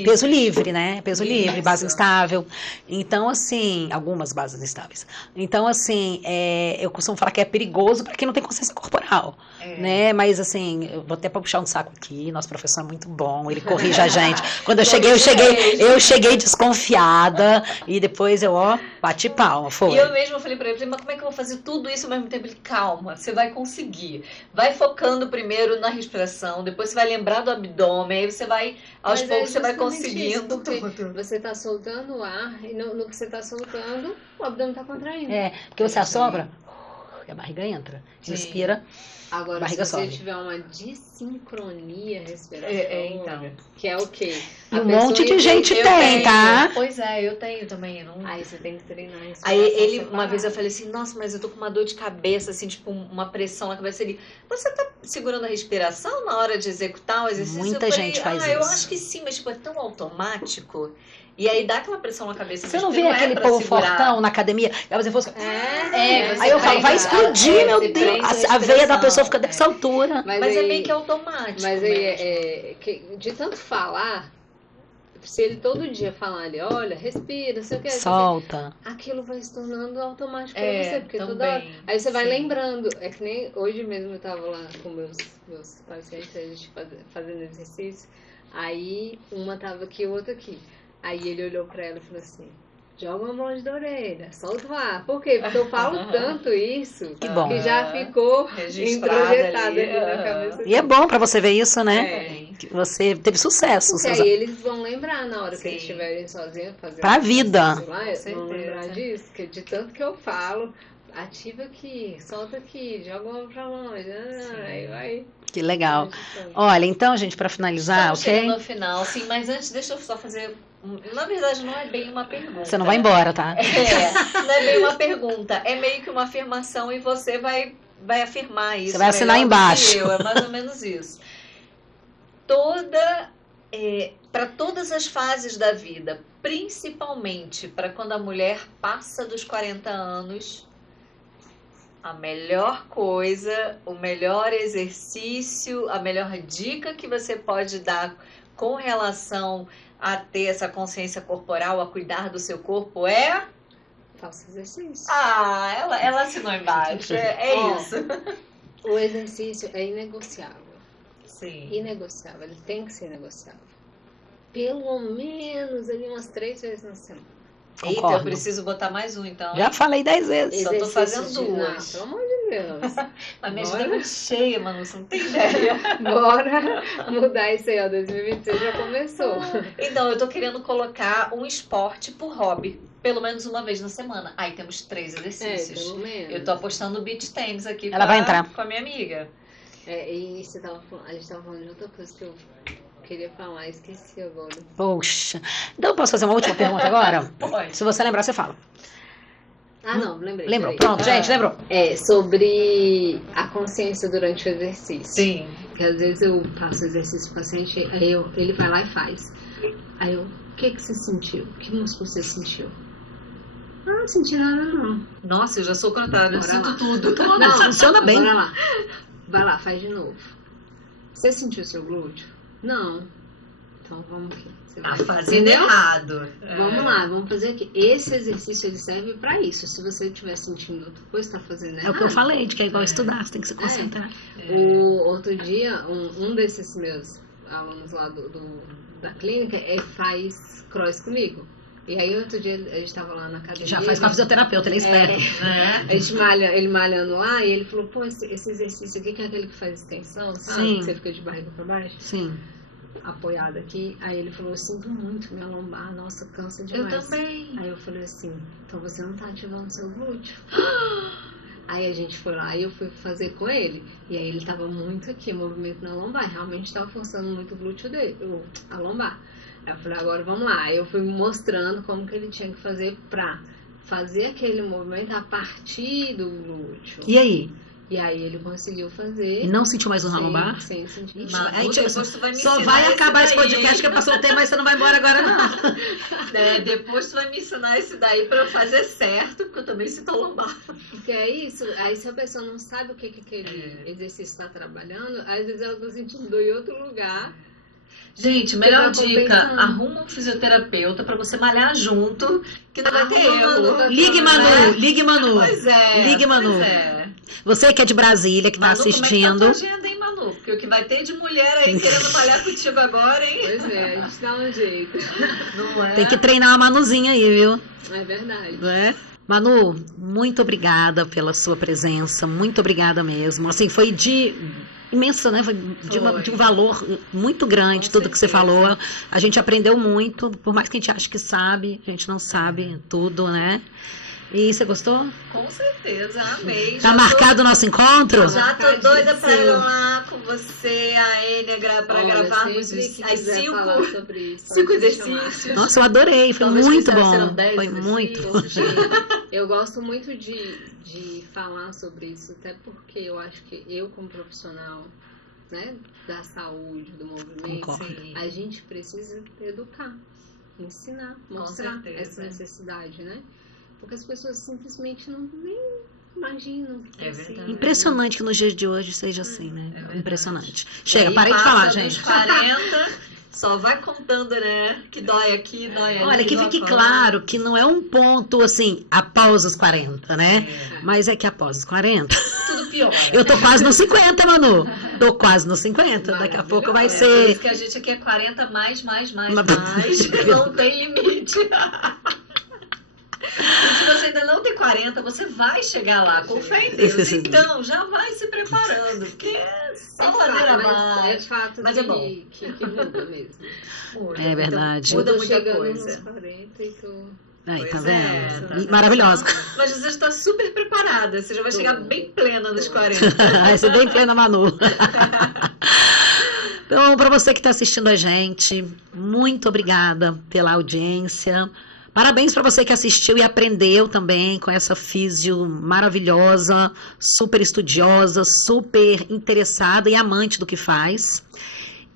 Peso livre, né? Peso livre, base instável. Então, assim, algumas bases instáveis. Então, assim, eu costumo falar que é perigoso para quem não tem consciência corporal, né? Mas, assim, eu vou até para puxar um saco aqui, nosso professor é muito bom, ele corrige a gente. Quando eu cheguei desconfiada e depois eu, bati palma, foi. E eu mesma falei pra ele, mas como é que eu vou fazer tudo isso ao mesmo tempo? Ele, calma, você vai conseguir. Vai focando primeiro na respiração, depois você vai lembrar do abdômen, aí você vai, aos poucos você vai conseguindo tudo. Você tá soltando o ar e no que você tá soltando, o abdômen tá contraindo. Porque você assopra, e a barriga entra, respira. Agora, barriga se você sobe. tiver uma dissincronia respiratória, então. que é o quê? E um monte de gente tem, tá? Pois eu tenho também. Não... Aí você tem que treinar a respiração. Aí uma vez eu falei assim, nossa, mas eu tô com uma dor de cabeça, assim, tipo uma pressão na cabeça. Ele, você tá segurando a respiração na hora de executar o exercício? Muita gente faz isso. Eu acho que sim, mas tipo, é tão automático. E aí dá aquela pressão na cabeça. Você não vê aquele povo fortão na academia? Aí você fosse... Aí eu falo, vai explodir, meu Deus. A veia da pessoa fica dessa altura. Mas é meio que automático. Mas aí, de tanto falar, se ele todo dia falar ali, olha, respira, sei o que. Solta. Aquilo vai se tornando automático pra você, porque também, toda hora. Aí você vai lembrando. É que nem hoje mesmo eu tava lá com meus pacientes, a gente fazendo exercício. Aí uma tava aqui e outra aqui. Aí ele olhou pra ela e falou assim, joga uma mão de orelha, solta o ar. Por quê? Porque eu falo tanto isso que já ficou introjetado ali na cabeça. E é bom pra você ver isso, né? Que você teve sucesso. Porque aí eles vão lembrar na hora que eles estiverem sozinhos fazendo. Pra vida. Vão lembrar disso, que de tanto que eu falo, ativa aqui, solta aqui, joga uma pra longe. Aí vai. Que legal. Olha, então, gente, pra finalizar, ok? Chegando no final, sim, mas antes deixa eu só fazer... Na verdade, não é bem uma pergunta. Você não vai embora, tá? Não é bem uma pergunta. É meio que uma afirmação e você vai afirmar isso. Você vai assinar embaixo. É mais ou menos isso. Para todas as fases da vida, principalmente para quando a mulher passa dos 40 anos, a melhor coisa, o melhor exercício, a melhor dica que você pode dar com relação a ter essa consciência corporal, a cuidar do seu corpo faça exercício. Ela assinou embaixo. Isso. O exercício é inegociável. Sim. Inegociável. Ele tem que ser negociável. Pelo menos ali umas 3 vezes na semana. Concordo. Eita, eu preciso botar mais um, então. Já falei 10 vezes. Só tô fazendo 2. Não, pelo amor de Deus. A minha agenda é muito cheia, mano, você não tem ideia. Bora mudar isso aí, 2026 já começou. Então, eu tô querendo colocar um esporte por hobby, pelo menos uma vez na semana. Aí temos 3 exercícios. Pelo menos. Eu tô apostando no beach tennis aqui Ela vai entrar com a minha amiga. E a gente tava falando de outra coisa que eu queria falar, esqueci agora. Poxa. Então eu posso fazer uma última pergunta agora? Pode. Se você lembrar, você fala. Não, lembrei. Lembrou? peraí. Pronto, gente, lembrou. Sobre a consciência durante o exercício. Sim. Porque às vezes eu faço exercício com o paciente, aí ele vai lá e faz. Aí eu, o que você sentiu? Que músculo você sentiu? Não senti nada não. Nossa, eu já sou contrária, eu Bora sinto lá. tudo. Não, funciona bem. Bora lá. Vai lá, faz de novo. Você sentiu seu glúteo? Não. Então vamos aqui. Você Tá vai. fazendo Entendeu? errado. Vamos lá, vamos fazer aqui. Esse exercício ele serve pra isso. Se você estiver sentindo outra coisa, tá fazendo errado. É o que eu falei, de que é igual estudar, você tem que se concentrar. O outro dia, um desses meus alunos lá da clínica faz cross comigo. E aí outro dia a gente tava lá na academia. Já faz com a fisioterapeuta, ele é esperto. A gente ele malhando lá e ele falou, pô, esse exercício aqui que é aquele que faz extensão, sabe? Sim. Que você fica de barriga pra baixo, Sim. apoiado aqui. Aí ele falou, eu sinto muito minha lombar, nossa, cansa Eu demais. também. Aí eu falei assim, então você não tá ativando seu glúteo. Aí a gente foi lá e eu fui fazer com ele. E aí ele tava muito aqui, movimento na lombar. Realmente tava forçando muito o glúteo dele, a lombar. Aí eu falei, agora vamos lá. Aí eu fui mostrando como que ele tinha que fazer pra fazer aquele movimento a partir do glúteo. E aí? E aí ele conseguiu fazer. E não sentiu mais dor na lombar? Sem sentir. Ixi, Manu, aí, depois tipo, tu vai me só ensinar vai acabar esse daí, podcast hein? que passou o tempo, mas você não vai embora agora, não. Depois tu vai me ensinar esse daí pra eu fazer certo, porque eu também sinto a lombar. Porque é isso. Aí se a pessoa não sabe o que aquele exercício está trabalhando, às vezes ela tá sentindo dor em outro lugar. Gente, melhor tá dica, compensando. arruma um fisioterapeuta pra você malhar junto, que não vai ter erro. Ligue, Manu, ligue, Manu. Pois é. Ligue, Manu. Pois é. Você que é de Brasília, que tá Manu, assistindo. como é que tá tua agenda, hein, Manu? Porque o que vai ter de mulher aí querendo malhar contigo agora, hein? Pois é, a gente dá um jeito. Não é? Tem que treinar uma Manuzinha aí, viu? É verdade. Não é? Manu, muito obrigada pela sua presença, muito obrigada mesmo. Assim, foi de imensa, né? Foi de um valor muito grande Com tudo que você certeza. falou. A gente aprendeu muito, por mais que a gente ache que sabe, a gente não sabe tudo, né? E você gostou? Com certeza, amei. Tá Já marcado o nosso encontro? Já tô doida pra ir lá com você, a Enia, pra Olha, gravarmos sempre que as quiser falar 5 sobre isso, cinco pode me chamar. exercícios. Nossa, eu adorei, foi Talvez muito quem sabe bom. serão 10 Foi exercícios. muito. Eu gosto muito de falar sobre isso, até porque eu acho que eu, como profissional, né, da saúde, do movimento, Concordo. Sim. a gente precisa educar, ensinar, mostrar certeza. essa necessidade, né? Porque as pessoas simplesmente nem imaginam que É precisa. verdade. Impressionante que nos dias de hoje seja assim, né? É verdade. Impressionante. E Chega, aí, parei de passa falar, dos gente. 40, só vai contando, né? Que dói aqui, dói ali. Olha, que dói fique acolá. claro que não é um ponto assim, após os 40, né? É, Mas é que após os 40, tudo piora. eu tô quase nos 50, Manu. Tô quase nos 50. Daqui a pouco vai É, por ser. isso que a gente aqui é 40 mais. Mas- Não tem limite. E se você ainda não tem 40, você vai chegar lá, com fé em Deus. Então, já vai se preparando, porque é só ladeira É abaixo. fato Mas é bom. que muda mesmo. Muda. É verdade. Então, muda Eu tô muita chegando coisa. nos 40 e tô... Aí, tá Pois é, vendo? tá vendo? Maravilhosa. Mas você está super preparada, você já vai chegar bem plena nos 40. Vai ser bem plena, Manu. Então, para você que está assistindo a gente, muito obrigada pela audiência. Parabéns para você que assistiu e aprendeu também com essa físio maravilhosa, super estudiosa, super interessada e amante do que faz.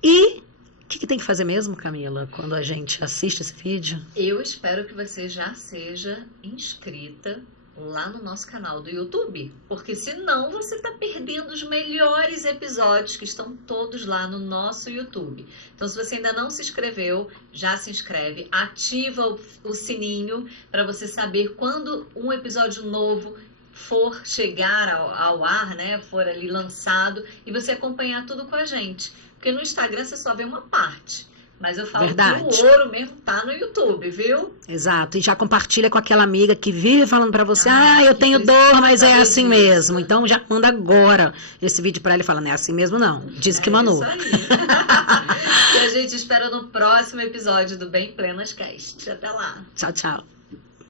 E o que tem que fazer mesmo, Camila, quando a gente assiste esse vídeo? Eu espero que você já seja inscrita lá no nosso canal do YouTube, porque senão você está perdendo os melhores episódios que estão todos lá no nosso YouTube. Então, se você ainda não se inscreveu, já se inscreve, ativa o sininho para você saber quando um episódio novo for chegar ao ar, né, for ali lançado, e você acompanhar tudo com a gente. Porque no Instagram você só vê uma parte. Mas eu falo Verdade. que o ouro mesmo tá no YouTube, viu? Exato, e já compartilha com aquela amiga que vive falando pra você, Ah, eu que tenho precisa dor, mas é saber assim disso. mesmo. Então já manda agora esse vídeo pra ela e fala, não é assim mesmo não. Diz que Manu. Isso aí. E a gente espera no próximo episódio do Bem Plenas Cast. Até lá. Tchau, tchau.